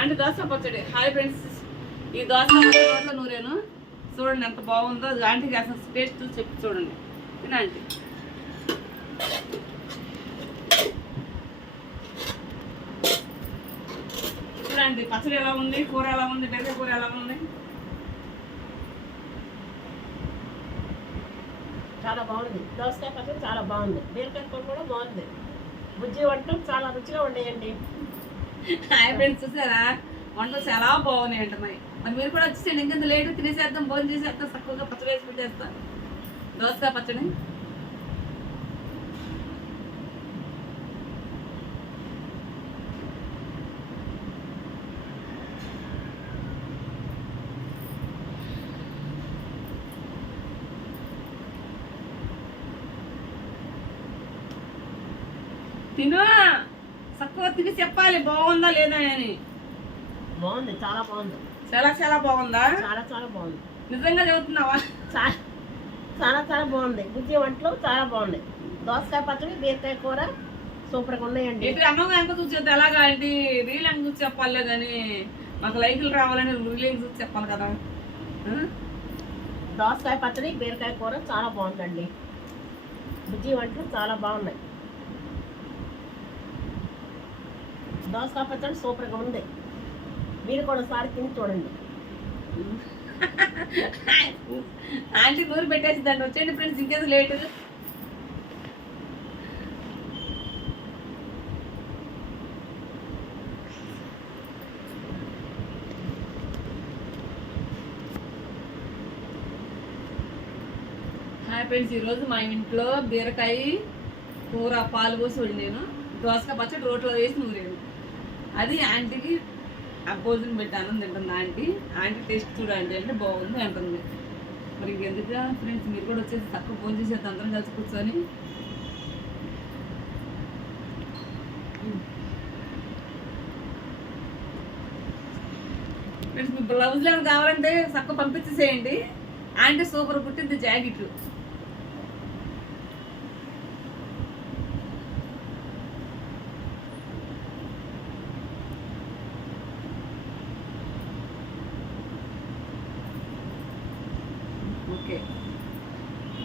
అంటే దోస పచ్చడి. Hi friends, ఈ దోస పచ్చడి నూరేను చూడండి ఎంత బాగుందో. ఆంటీకి అసలు టేస్ట్ చెప్పి చూడండి, తినండి. చూడండి పచ్చడి ఎలా ఉంది, కూర ఎలా ఉంది, బెరకాయ కూర ఎలా ఉంది. చాలా బాగుంది. దోసకాయ పచ్చడి చాలా బాగుంది. బీరకాయ కూర కూడా బాగుంది. బుజ్జి వంటలు చాలా రుచిగా ఉండేయండి. హాయ్ ఫ్రెండ్స్, చూసారా వంటలు చాలా బాగున్నాయి అంటున్నాయి. మరి మీరు కూడా వచ్చేసేయండి, ఇంకెంత లేటు తినేసేద్దాం, భోజనం చేసేద్దాం, తక్కువగా పచ్చడి వేసి పెట్టేస్తాం. దోసకాయ పచ్చడి తిను, తక్కువ తిని చెప్పాలి బాగుందా లేదా అని. బాగుంది, చాలా బాగుంది. చాలా చాలా బాగుందా? చాలా చాలా బాగుంది. నిజంగా చదువుతున్నావా? చాలా చాలా చాలా బాగుంది. బుజ్జి వంటలు చాలా బాగున్నాయి. దోసకాయ పచ్చడి, బీరకాయ కూర సూపర్గా ఉన్నాయండి. ఏంటి అమ్మగా ఎంత చూసి చెప్తే ఎలాగా ఏంటి? రీల్ ఎంత చూసి చెప్పాలి కానీ మాకు లైకులు రావాలని రీల్ చూసి చెప్పాలి కదా. దోసకాయ పచ్చడి, బీరకాయ కూర చాలా బాగుందండి. బుజ్జి వంటలు చాలా బాగున్నాయి. దోసకాయ పచ్చడి సూపర్గా ఉంది. మీరు కూడా ఒకసారి తిని చూడండి. ఆంటీ నూరు పెట్టేసిందండి. వచ్చేయండి ఫ్రెండ్స్, ఇంకేదో లేటు. హాయ్ ఫ్రెండ్స్, ఈరోజు మా ఇంట్లో బీరకాయ కూర పాలు పోసి వండాను. దోసకాయ పచ్చడి రోట్లో వేసి నూరాను. అది ఆంటీకి ఆ భోజనం పెట్టాను, తింటుంది ఆంటీ. ఆంటీ టేస్ట్ చూడండి అంటే బాగుంది అంటుంది. మరి ఇంకెందుకు ఫ్రెండ్స్, మీరు కూడా వచ్చేసి తక్కువ భోజనం చేసేది అందరం కలిసి కూర్చొని. ఫ్రెండ్స్, మీ బ్లౌజ్లు ఏమైనా కావాలంటే తక్కువ పంపించేసేయండి. ఆంటీ సూపర్ కుట్టింది జాకెట్లు.